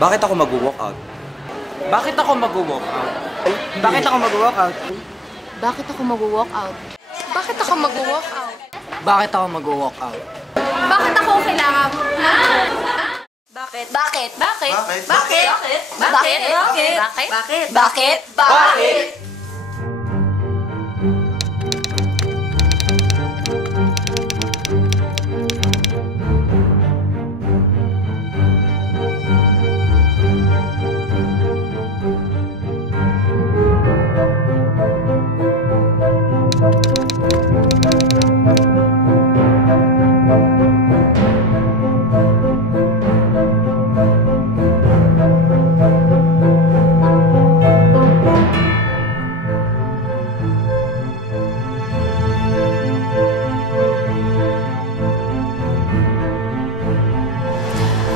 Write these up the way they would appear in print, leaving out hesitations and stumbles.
Bakit ako mag-walk out? Bakit ako mag-walk out? Bakit ako mag-walk out? Bakit ako mag-walk out? Bakit ako mag-walk out? Bakit ako mag-walk out? Bakit ako kailangan? Bakit? Bakit? Bakit? Bakit? Bakit? Bakit? Bakit? Bakit? Bakit? Bakit? Bakit?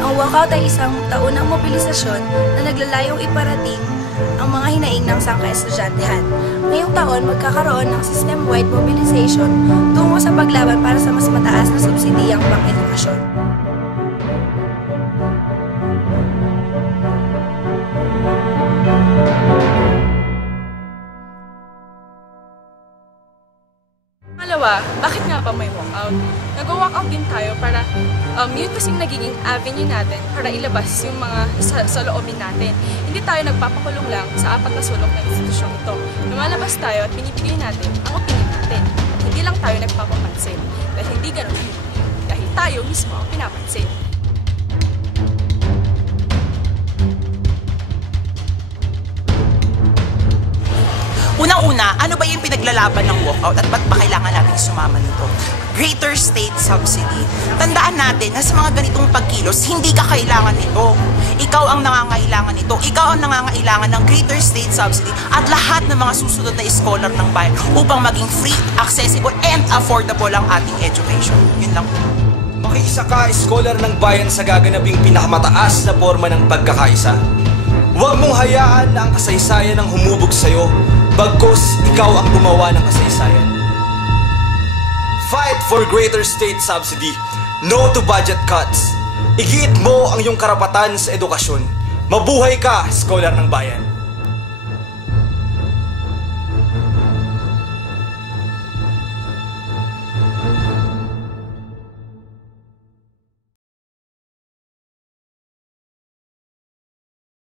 Ang walkout ay isang taunang mobilisasyon na naglalayong iparating ang mga hinaing ng sangka-estudyantehan. Ngayong taon, magkakaroon ng system-wide mobilization tungo sa paglaban para sa mas mataas na subsidiyang pang-edukasyon. Pangalawa, bakit nga pa may walkout? Nag-walkout din tayo para yun kasing nagiging avenue natin para ilabas yung mga sa loobin natin. Hindi tayo nagpapakulong lang sa apat na sulok ng institusyong ito. Lumalabas tayo at pinipigay natin ang opinion natin. Hindi lang tayo nagpapapansin. Dahil hindi ganun yun. Dahil tayo mismo ang pinapansin. Unang-una, ano ba yung pinaglalaban ng walkout at ba't ba kailangan natin sumama nito? Greater state subsidy. Tandaan natin na sa mga ganitong pagkilos, hindi ka kailangan nito. Ikaw ang nangangailangan nito. Ikaw ang nangangailangan ng greater state subsidy at lahat ng mga susunod na scholar ng bayan upang maging free, accessible, and affordable ang ating education. Yun lang. Makiisa ka, scholar ng bayan sa gaganaping pinakamataas na forma ng pagkakaisa. Huwag mong hayaan na ang kasaysayan ang humubog sa'yo, bagkus ikaw ang gumawa ng kasaysayan. Fight for greater state subsidy. No to budget cuts. Igiit mo ang iyong karapatan sa edukasyon. Mabuhay ka, scholar ng bayan.